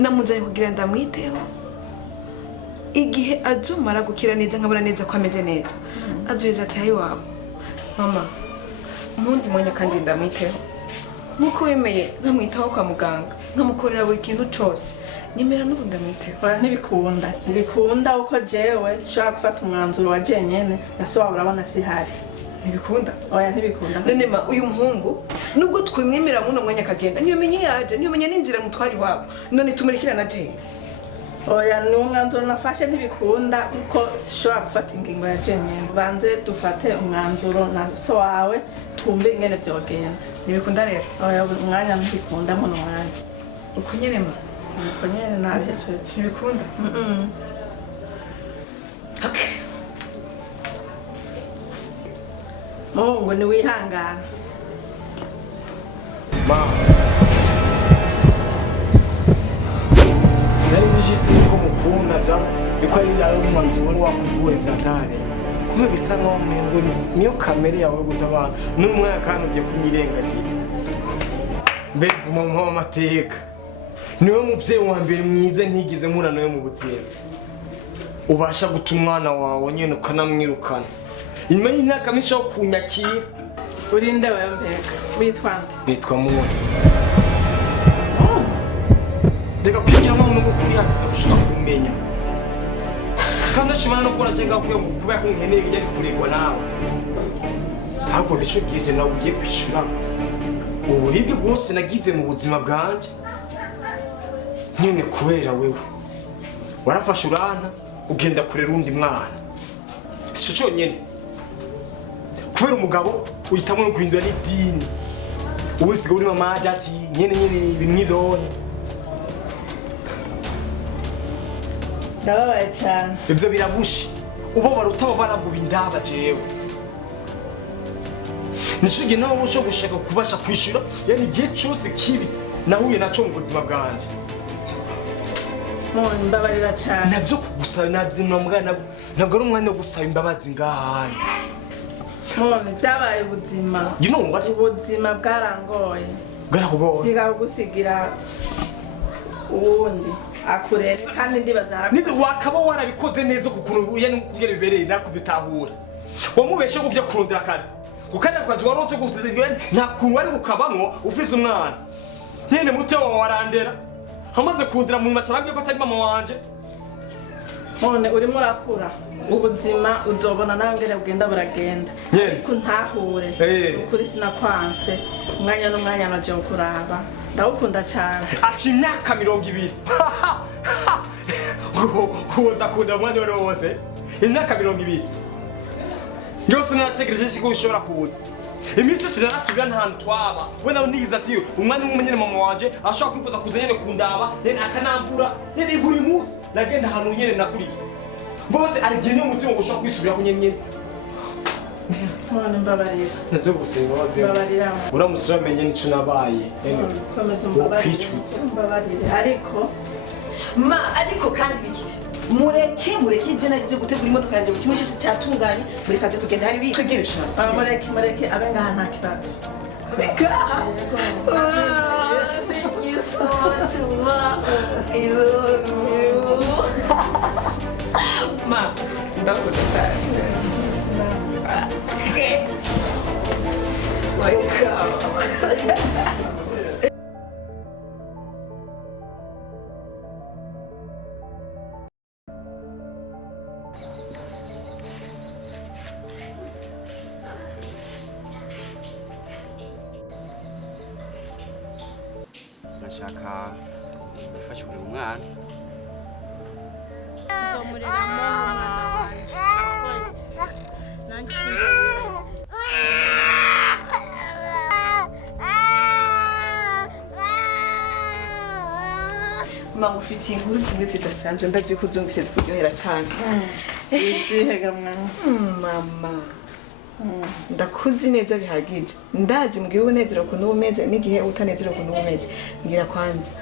namuzanye kugira ndamwiteho igihe azumara gukira neza nkabona neza ko ameze neza azoheza ati hayi wabo mama umundi mwanya kandi ndamwiteho nkuko wemeye nkamwitaho kwa muganga nkamukorera buri kintu cose nyemera n'ubu ndamwiteho oya ntibikunda uko jewe sishobora gufata umwanzuro wa nyene nasoba urabona sihari ntibikunda oya ntibikunda none ma uyu muhungu nubwo twimwemera muno mwanya kagenda niyomenye yaje niyomenye n'inzira mutwari wabo none tumurekera na je oya ni umwanzuro nafashe ntibikunda kuko sishobora gufata ingingo ya nyene banze dufate umwanzuro na so wawe tumbe ingene vyogenda ntibikunda rero oya umwanya ntibikunda muno mwanya uko nyene ma uko nyene nabihejeje ntibikunda okay Mungu ni wihangana ma nari nzijiste ko mukunda bya biko ari umwanzuro wari wakuguwe byatare kume bisa no mengo niyo kamere yawe gutabana n'umwana kandi ugiye kunyirengagiza mbe mu amateka niwe muvyeyi wa mbere mwize ntigize murano yo mu buzima ubasha guta umwana wawe nyene ukanamwirukana inyuma y'imyaka myinshi yo kunyakira urinde wewe mbega witwa nde nitwa Mura Deka kugira mama ngo kuri hatiza gushaka kumenya kandi ashimana no gukora jenga kuye kuba kunkeneye yari kuregwa nawe ahubwo nico gihe nawe ugiye kwishura uburibwe bwose nagize mu buzima bwanje nyene kubera wewe warafashe urana ugenda kurera undi mwana sico cyonyene kubera umugabo uhitamo no guhindura n'idini ubisiga uri mama ati nyene bimwidone ndababaye cyane ivyo biragushe ubo barutaba baragubindaba jewe nishuge nawe cyo gushaka kubasha kwishura yani gihe cyose kibi nahuye naco mu buzima bwanje Moni mbabarira cyane navyo kugusaba navyo nomwana ntabwo ari umwanya wo gusaba imbabazi ngahaye Moni byabaye ubuzima you know what ubuzima bwarangoye bwarakugoye siga gusigira uwundi akurere kandi ndibaza nivyo wakaba warabikoze neza kukuntu yani kugera bibereye nakubitahura wamubeshe kubyo kurondera akazi ukanda akazi waronse gutezegwe nta kuntu wari ukabamwo ufise umwana nyene muto wawe warandera hamaze kundira mu macharabye ko atari mama wanje Mone urimo urakura ubuzima uzobona nawe ngere bugenda buragenda ariko ntahure ukuri sinakwanse umwanya n'umwanya naje kuraba ndawukunda cyane aci imyaka 20 kuza kunda umwanya wari wose imyaka 20 Yose narategereje ko ushobora kuza imisi yose narasubira ntahantu twaba we nawe nigize ati umwana w'umunyene mama wanje ashobora kwifuza kuza nyene kundaba nyene akanambura nyene buri munsi nagenda ahantu nyene nakuriye bose arigene umutima ngo ushobora kwisubira ku nyene Mwana mbabarira nazo gusenga wazi mbabarira uramusura menye nico nabaye komeza mbabarira mbabarira ariko kandi biki mureke je nagiye gutegura imodoka yanje kimwe cyose cyatunganye muri kaze tugenda hari bitegereje mureke abe ngaha nta kibazo thank you so much ma I love you ma ndakunda cyane Nashaka gufasha buri mwana nzomurera mwana wanje akoze nanjye sinzobiretse mangu ufitiye inkuru zimwe zidasanzwe ndazi ko uzumvise zikuryohera cyane izihega mwana mama ndakuzi neza bihagije ndazi mbwiye ubunezero ko n'ubumeze n'igihe utanezero ko n'ubumeze ngira kwanza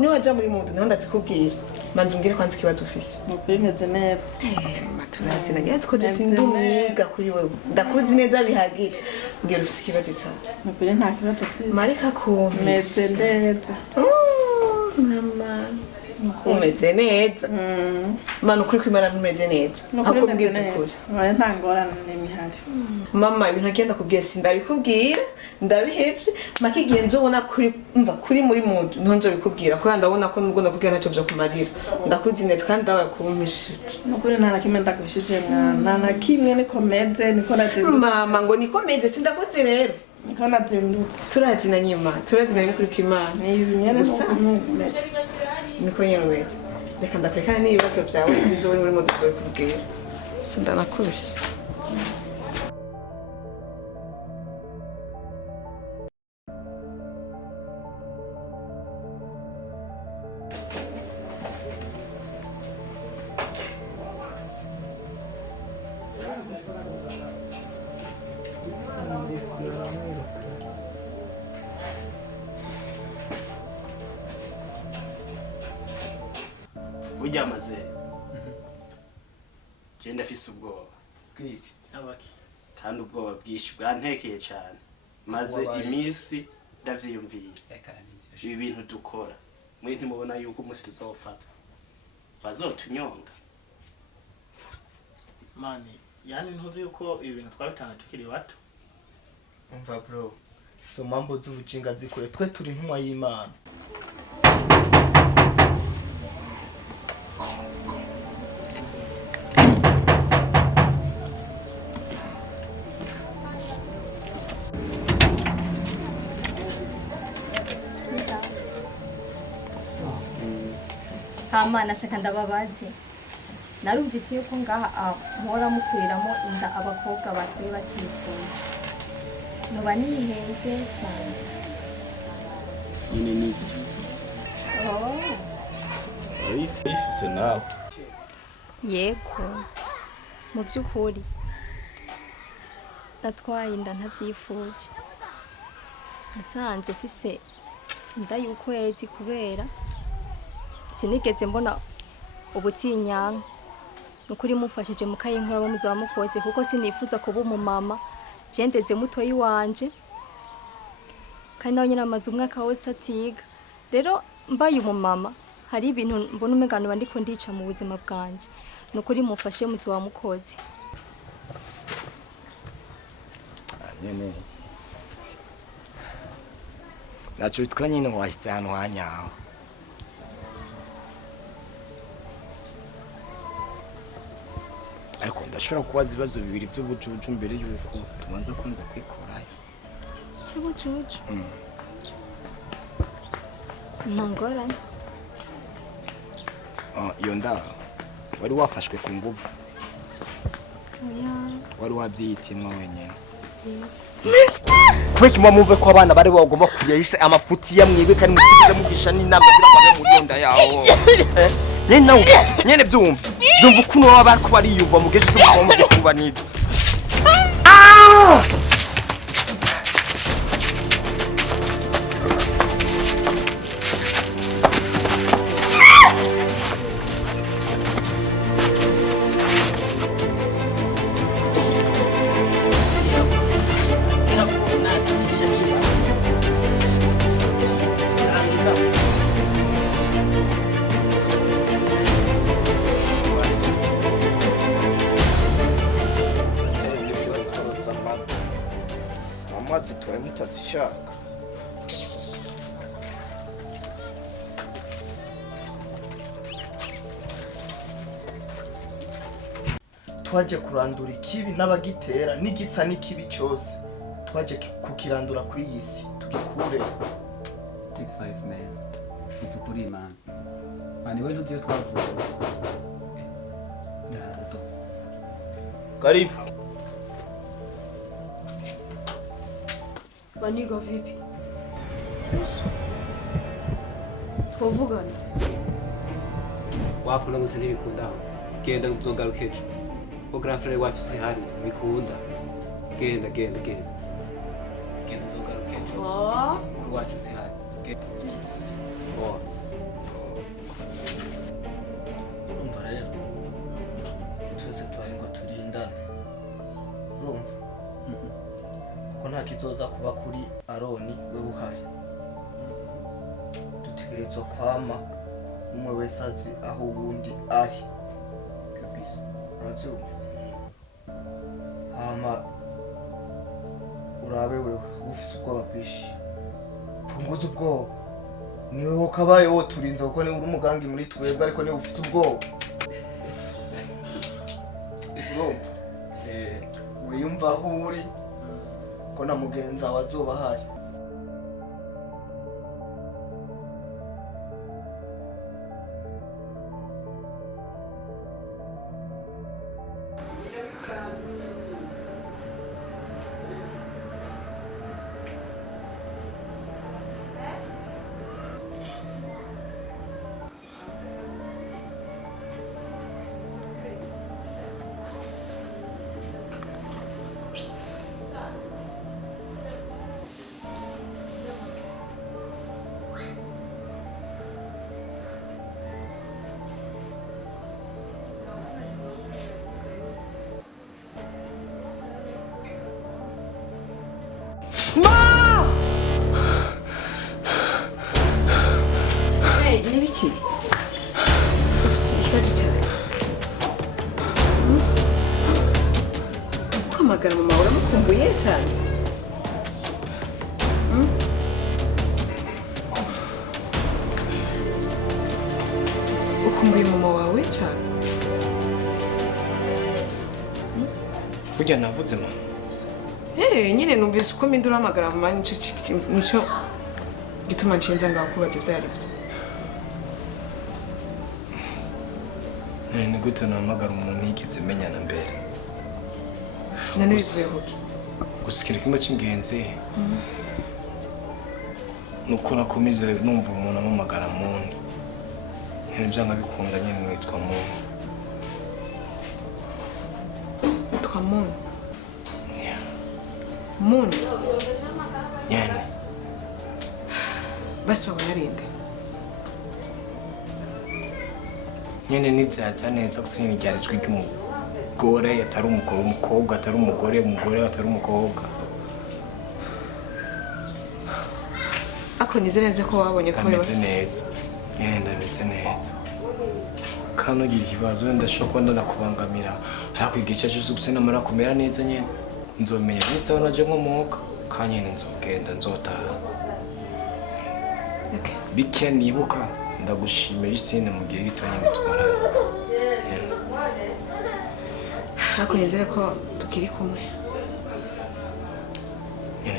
ni waja muri mudu naho ndazikubwira manzi umbwire kwanza ikibazo ufise nukuri meze neza maturazi nagira ko je sindumwiga kuri wewe ndakuzi neza bihagije mbwira ufise ikibazo cyane nukuri nta kibazo ufise mareka ko meze neza mama umeze neza mana ukuri kwimana numeze neza ahubwo mbwiza ukuri oya nta ngorane n'imihari mama ibintu agenda kubwiye sindabikubwira ndabihevye maka igihe nzobona kuri umva kuri muri mudu niho nzobikubwira kuko ndabona ko nubwo ndakubwira ntacyo vyo kumarira ndakuzi neza kandi ndabaye kumpishije nukuri nta na kimwe ndagushije mwana na kimwe niko meze niko nazindutse mama ngo niko meze sindakuzi rero niko nazindutse turazina nyima turazina n'ukuri kw'Imana nyene meze niko nyene umeze reka ndakwerekana n'ibibazo vyawe nzobona muri mudu nzobikubwira so ndanakurusha burya amaze je ndafise ubwoba Bwiki. Abaki. kandi ubwoba bwinshi bwantekeye cyane maze iminsi ndavyiyumviye ibi bintu dukora mwe ntimubona yuko umunsi tuzofatwa bazotunyonga Mani, yani ntuzi yuko ibintu twabitanga tukiri bato. Umva bro. So mambo z'ubujinga zikure twe turi ntumwa y'Imana. Hama nashaka ndababaze narumvise yuko ngaha mpora mukuriramo inda abakobwa batwe batifuje noba nihenze cyane nyene niki ifise nawe yego mu by'ukuri natwaye inda ntabyifuje nasanze mfise inda y'ukwezi kubera sinigeze mbona ubutinyanka nukuri mufashije mukayinkura bo muzo bamukoze kuko sinifuza kuba umumama jendeze mutoyi wanje kandi nawe nyina amaze umwaka wose atiga rero mbaye umumama hari ibintu mbona umegano bandiko ndica mu buzima bwanje nukuri mufashe muzo bamukoze nyene nacho bitwa nyine washitse hano hanyaho ariko ndashobora kubaza ibibazo bibiri by'ubujuju mbere yuko tubanza kwanza kwikorayo cy'ubujuju ntangorane iyo nda wari wafashwe ku nguvu oya wari wabyiyitimwa wenyine kubera kimwe mumve ko abana bari bagomba kuyahise amafuti ya mwebwe kandi mutigize mugisha n'inama kugira ngo abe muri nda yawo nyene byumva ukuntu baba bariko bariyumva mu geje cyo mu kuba nido amazi tuwe mutazishaka twaje kurandura ikibi n'abagitera n'igisa n'ikibi cyose twaje kukirandura ku iyi si tugikure. Take 5 man it's kuri man mani wewe ndio twavuye karibu Baniga vipi? Twavugana. wapfuna gusa ntibikunda genda uzogaruka ejo ko grafre wacu sihari bikunda genda uzogaruka ejo wacu sihari Umva rero twese twari ngo turindane urumva kuko nta kizoza kuba kuri Aroni we uhari dutegerezwa kwama umwe wese azi aho uwundi ari kabisa urabyumva hama urabe wewe ufise ubwoba bwinshi punguza ubwoba niwe wakabaye woturinze kuko niwe uri umugangi muri twebwe ariko niwe ufise ubwoba urumva wiyumva aho uri ko na mugenzi wawe azoba ahari N'ibiki ufise ikibazo cyane guhamagara mama uramukumbuye cyane ukumbuye mama wawe cyane burya navuze mama nyine numvise uko mpinda urahamagara mama nico gituma nshinze ngaho kubaza ibyo ari byo ni gute nahamagara umuntu ntigeze menyana mbere nane bivuye kuki gusikira kimwe cy'ingenzi nuko nakomeze numva umuntu ampamagara muntu ntibyanga bikunda nyine nitwa muntu witwa muntu muntu nyene basi wabona arinde nyene n'ibyatsa neza gusa nyine ryari ijwi ry'umugore atari umukobwa atari umugore atari umukobwa ako nizere neza ko wabonye ko ndameze neza nyene ndameze neza kandi ugira ikibazo ndashobora kuba ndanakubangamira ariko igihe cyacu gusa namara kumera neza nyene nzomenya nisaba naje nkomoka kandi nyene nzogenda nzotaha bike nibuka ndagushimira isine mu gihe gito nyine tumaranye ako nizere ko tukiri kumwe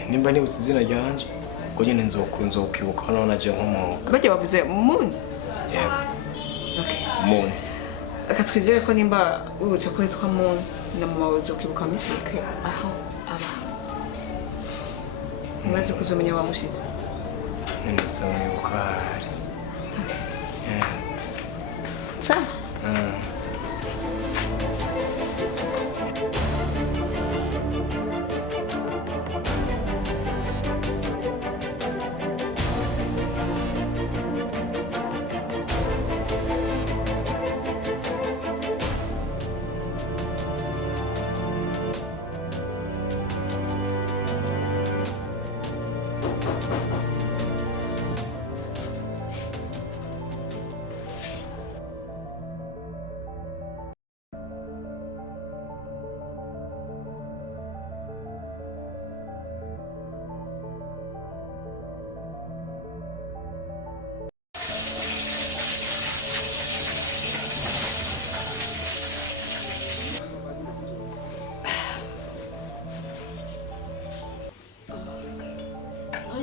nimba nibutse izina ryanje ubwo nyine nzokwibuka naho naje nkomoka bajya bavuze muni yego muni reka twizere ko nimba wibutse ko witwa muni na mama wawe uzokwibuka misike aho aba umaze kuzomenya wamushize nyine nzamwibuka ahari sawa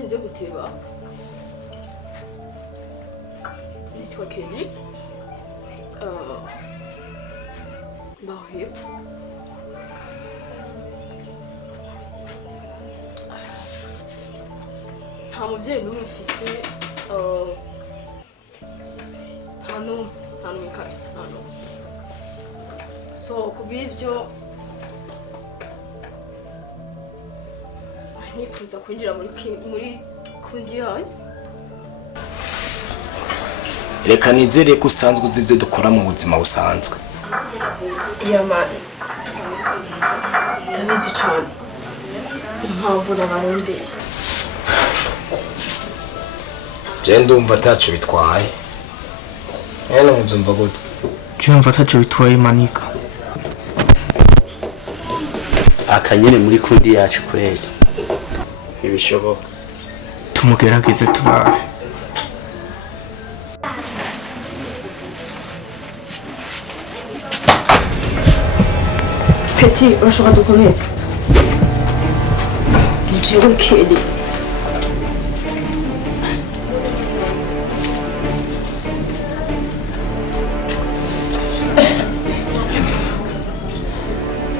nze guteba nitwa Kelly mbaho hepfo nta mubyeyi n'umwe mfise nta n'umwe kabisa nta n'umwe so kubw'ivyo nifuza kwinjira muri kundi yanyu reka nizere ko usanzwe uzi ibyo dukora mu buzima busanzwe yamani ndabizi cyane impamvu nabarondeye Je ndumva ataco bitwaye. Ene muzumva gute? Cyumva ataco bitwaye manika. Akanyene muri kundi yacu kweli. Ibishoboka. Tumugerageze turabe. Petit, urashobora dukomeze? Ni jewe Kelly.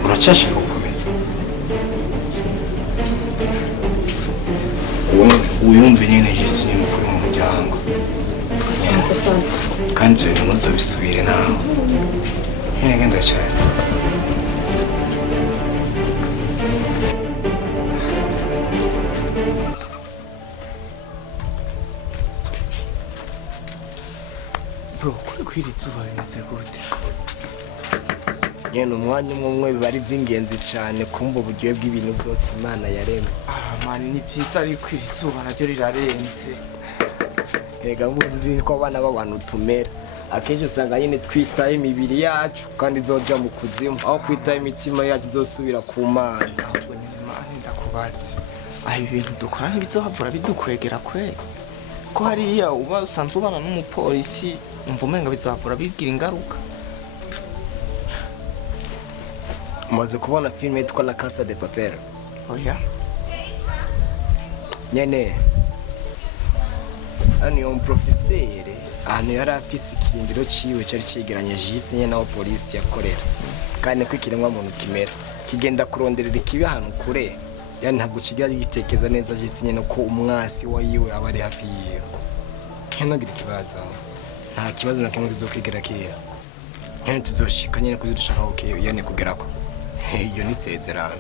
Uracashaka gukomeza. Uyumve nyene jisi mukuru mu muryango. Asante sana. Kandi ntuzobisubire nawe. Genda cyane. Bro, kuri kwirizuba bimeze gute? Nyene umwanya umwe biba ari by'ingenzi cyane kumva uburyohe bw'ibintu byose Imana yaremye. Mani ni byiza ariko irizuba naryo rirarenze. Erega ngundi ko abana b'abantu tumera. Akenshi usanga nyine twitaye imibiri yacu kandi izoja mu kuzimu aho kwitaye imitima yacu izosubira ku Mana. Ahubwo nyine mani ndakubatse. Aho ibintu dukora ntibizohavura bidukwegera kwe. Ko hariya uba usanzwe ubana n'umupolisi umva umenga bizohavura bigira ingaruka. Umaze kubona filime yitwa La Casa de Papel? Oya. Nyene. Ani umuprofeseri ahantu yari afise ikirindiro ciwe cyari cigeranye jitse nyene aho polisi yakorera. Kandi kwikiremwa muntu kimera. Kigenda kuronderera ikibi ahantu kure. Yani ntabwo kigira gitekeza neza jitse nyene ko umwasi wayiwe aba ari hafi yiwe. Ntugira ikibazo. Nta kibazo na kimwe kizokwigera kiya. Nyene tuzoshika nyene kuzidushaka okay yene kugerako. Iyo ni sezerano.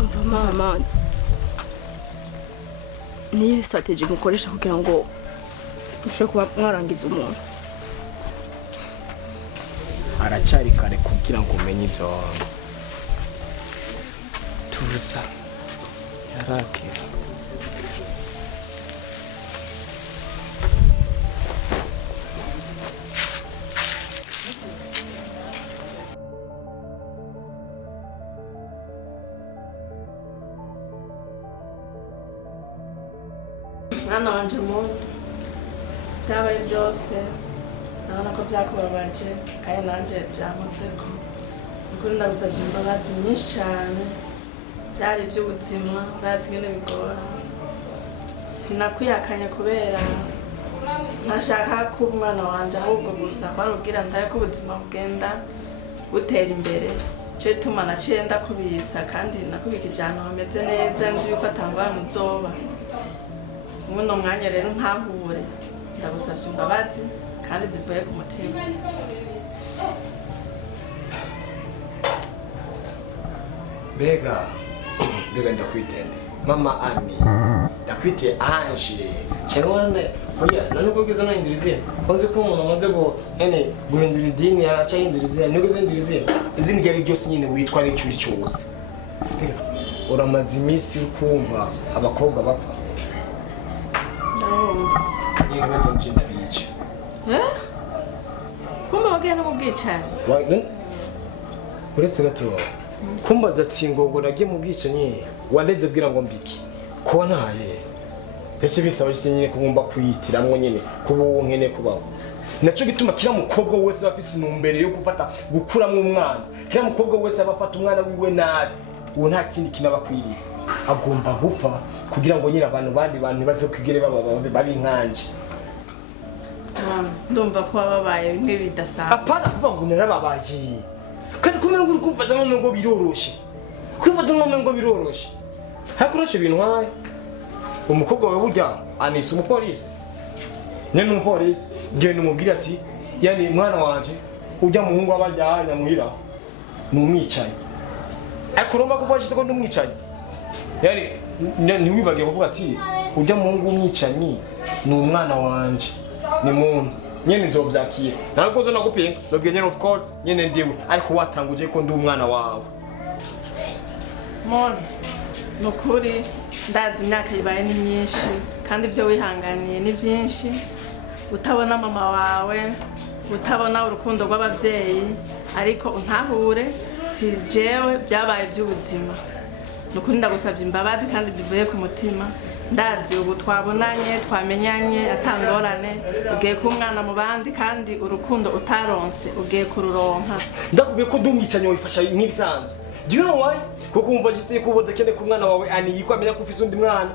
Umva mama. Niyo strategy mukoresha kugira ngo ushobore kuba mwarangiza umuntu? Aracari kare kugira ngo umenye ivyo. Tuza. Yarakira. Mwana wanje muto byabaye byose nabona ko byakubabaje kandi nanje byankozeko ukuri ndabisabye imbabazi nyinshi cyane byari iby'ubuzima urazi ingene bigora sinakwihakanye kubera ntashaka kuba umwana wanje ahubwo gusa barubwira ndaye ko ubuzima bugenda butera imbere cyo tuma naciye ndakubitsa kandi nakubikije ahantu hameze neza nzi yuko atangwa muzoba muno mwanya rero ntahure ndabusabye imbabazi kandi zivuye ku mutima. Bega ndakwitende mama Ani ndakwite Ange cyangwa oya nanuko gizo no indirizina konze ko umuntu amaze go ene guhindura idini ya cha indirizina niko zo indirizina izindi ryari byose nyine witwa ari cyuri cyose uramaze imisi kumva abakobwa bapfa. Niyo rero njye bica. Kumba bagenda mu bwicanye. Wae? Uretse gato. Kumbaza tsingogora nagiye mu bwicanyi waneze bwira ngo mbiki. Ko naye. Ndetse bisaba nyine kubumba kwitiramwo nyine kubo nkene kubaho. Naco gituma kira mukobwa wese bafise numbere yo gufata gukuramwo umwana. Kira mukobwa wese abafata umwana wiwe nabi. Uwo nta kindi kinabakwiriye. Agomba gupfa kugira ngo nyine abantu bandi bantu baze kwigere bari nkanje. Ndumva ko babaye bimwe bidasanzwe. Apana kuva ngo narababaye. Kandi kumera ngo urikufata ngo biroroshe. Kwifata ngo biroroshe. Hakurashe ibintu haye. Umukobwa wawe burya anise umupolisi. Nyene umupolisi genda umubwira ati yani mwana wanje ujya muhungu abajyanya muhira. Numwicaye. Akuromba ko bashise ko ndumwicaye. Yani ntiwibagiye kuvuga ati ujya muhungu umwicanyi ni umwana wanje. Ni muntu nyene nzovyakira narakoze nakupinga nobwiye nyene of course nyene ndiwe ariko watanguje ko ndi umwana wawe Mona nukuri ndazi imyaka ibaye ni myinshi kandi ibyo wihanganiye ni byinshi, utabona mama wawe, utabona urukundo rw'ababyeyi, ariko untahure si jewe byabaye by'ubuzima. Nukuri ndagusabye imbabazi kandi zivuye ku mutima. Ndazi ubu twabonanye twamenyanye atangorane, ugiye kuba umwana mu bandi kandi urukundo utaronse ugiye kururonka. Ndakubwiye ko dumwicanye wifasha nk'ibisanzwe. Do you know why? Kuko umva jiste ko udakene ku mwana wawe ani yiko amenya ko ufise undi mwana.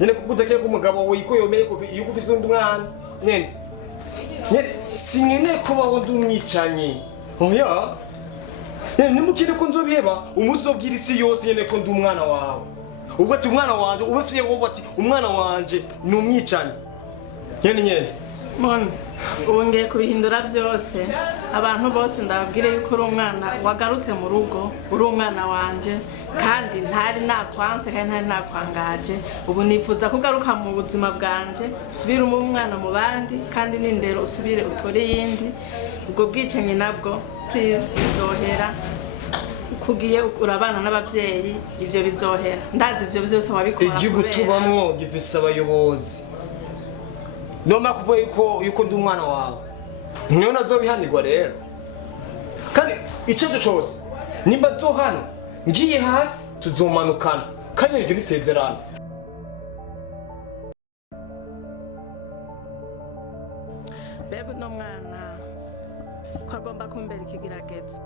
Nyene kuko udakene ku mugabo wawe yiko yomeye ko yuko ufise undi mwana. Nyene sinkeneye kubaho ndumwicanye. Oya. Nimukire ko nzobiheba umunsi wobwira isi yose nyene ko ndi umwana wawe. Ubwo ati umwana wanje ubafye ngo ati umwana wanje ni umwicanye. Nyene. Mone, ubu ngiye kubihindura byose. Abantu bose ndababwire yuko uri umwana wagarutse mu rugo, uri umwana wanje kandi ntari nakwanse kandi ntari nakwangaje. Ubu nifuza kugaruka mu buzima bwanje, usubire umwana mu bandi kandi n'indero usubire utore yindi. Ubwo bwicanyi nabwo please bizohera. Kugiye urabana n'abavyeyi ivyo bizohera. Ndazi ivyo byose wabikora. Igihugu tubamwo gifise abayobozi. Noma kuvuga yuko ndi umwana wawe. Niyo nazobihanirwa rero. Kandi icejo cyose nimba nzohana ngiye hasi tuzomanukana. Kandi iryo nisezerano. Bego no mwana ko agomba kumbera ikigeragezo.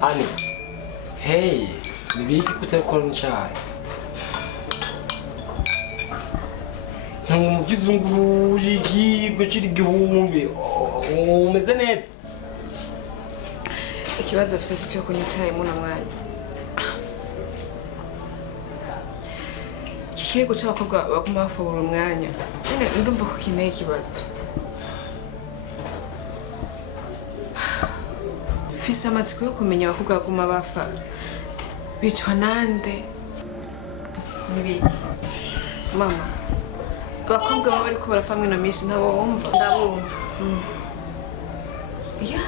Ani, hey, nibiki kutakora nchaye? Ngizunguru yiki kiri gihumbi. Umeze neza? Ikibazo afise cyo kunyicaye mu namwanya. Kikiri guca abakobwa baguma bafubura umwanya. Ndumva ko kineye ikibazo. Fisa amatsiko yo kumenya abakobwa baguma bafa. Bicwa nande? Nibi. Mama. Abakobwa baba bariko barafamwe na misi ntabo wumva. Ndabumva. Ya,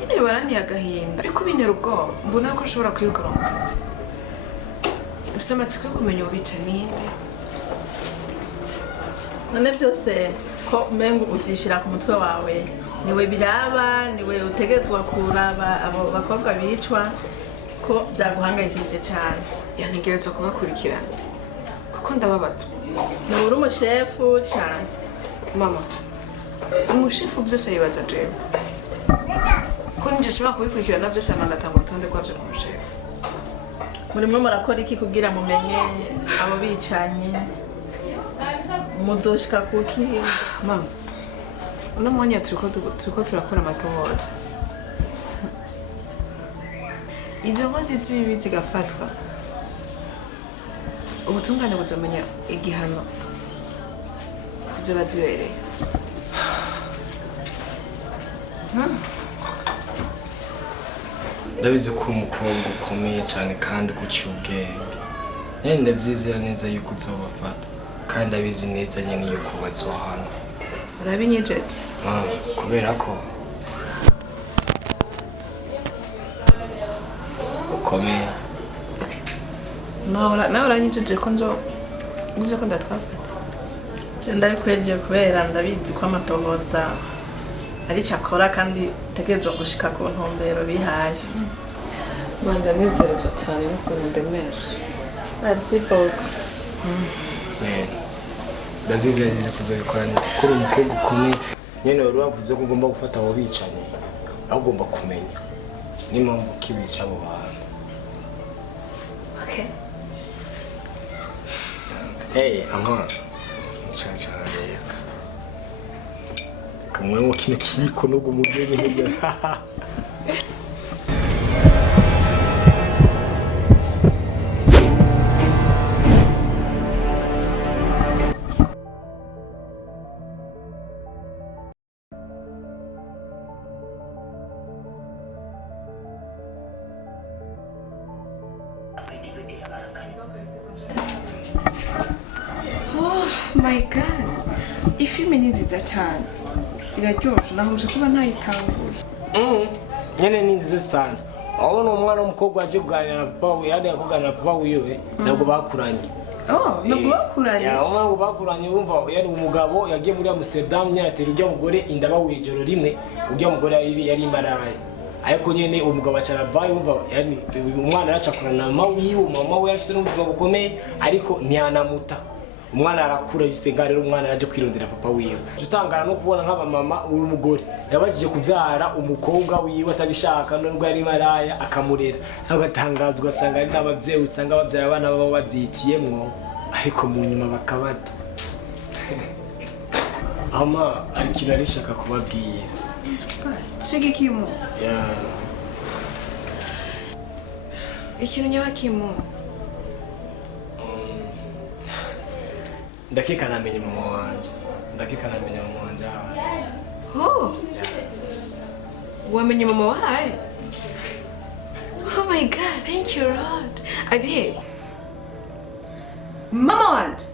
nyine baraniye agahinda. Ariko bintera ubwoba. Mbona ko ushobora kwirukana mu kazi. Fisa amatsiko yo kumenya ubica ninde? None byose ko umengo ubyishira ku mutwe wawe. Niwe biraba, niwe utegetswa kuraba abo bakobwa bicwa ko byaguhangayikije cyane. Yantegerezwa kubakurikirana kuko ndababaza. Ni uri umushefu cyane. Mama, umushefu byose yibaza jewe ko nje shobora kubikurikirana byose amangatanga urutonde rwabyo ku mushefu. Murimo murakora iki kugira mumenye abo bicanye? Muzoshika kuki? Mama, uno mwanya turiko turakora amatohoza. Izo nkozi z'ibibi zigafatwa, ubutungane buzomenya igihano zizoba zibereye. Ndabizi ko umukobwa ukomeye cyane kandi guciye ubwenge. Nyine ndabyizera neza yuko uzobafata kandi abizi neza nyine yuko bazohana. Urabinyejeje? Kubera ko ukomeye. Nawe uranyejeje ko nzo ko ndatwafata. Ndabikweje kubera ndabizi ko amatohoza ari cyakora kandi tegezo gushika ku ntumbero bihaye. Manda nezerezwa cyane no kundemera. Merci beaucoup. Ndazizera kuzabikora kuri umukobwa ukomeye. Nyene wari wavuze ko ugomba gufata abo bicanye. Aho ugomba kumenya n'impamvu kibica abo bantu. Okay. Hey, aha. Chacha. Kamwe ngo kino kiko no gumugenye hirya. Oh my god, ifilme ni nziza cyane. iraryoshe nahumje kuba ntayitanguye. Nyene ni nziza sana. Abona umwana w'umukobwa aje kuganira na papa we, yandi yakuganira na papa wiwe, ntabwo bakuranye. Ntabwo bakuranye? Ntabwo bakuranye, wumva yari umugabo yagiye muri Amsterdam nyatera ujya mugore inda baw'ijoro rimwe, ujya mugore yari maraya. Ariko nyene umugabo acaravaye, wumva yani umwana aracakurana na mama wiwe, mama we yafise n'ubuzima bukomeye ariko ntiyanamuta. Umwana arakura yisenga rero umwana yaje kwirondera papa wiwe. Utangara no kubona nk'aba mama uyu mugore yabajije kuvyara umukobwa wiwe atabishaka nubwo yari maraya akamurera. Agatangazwa asanga ari n'abavyeyi usanga bavyara abana babo bavyitiyemwo ariko mu nyuma bakabata. Ama ariko narishaka kubabwira. Chege kimo. Yeah. Ikintu nyabakimo. Ndakeka namenye mama wanje. Ndakeka namenye mama wanje. Oh. Wamenye mama wawe? Oh my God, thank you Lord. Adi. Mama wanje.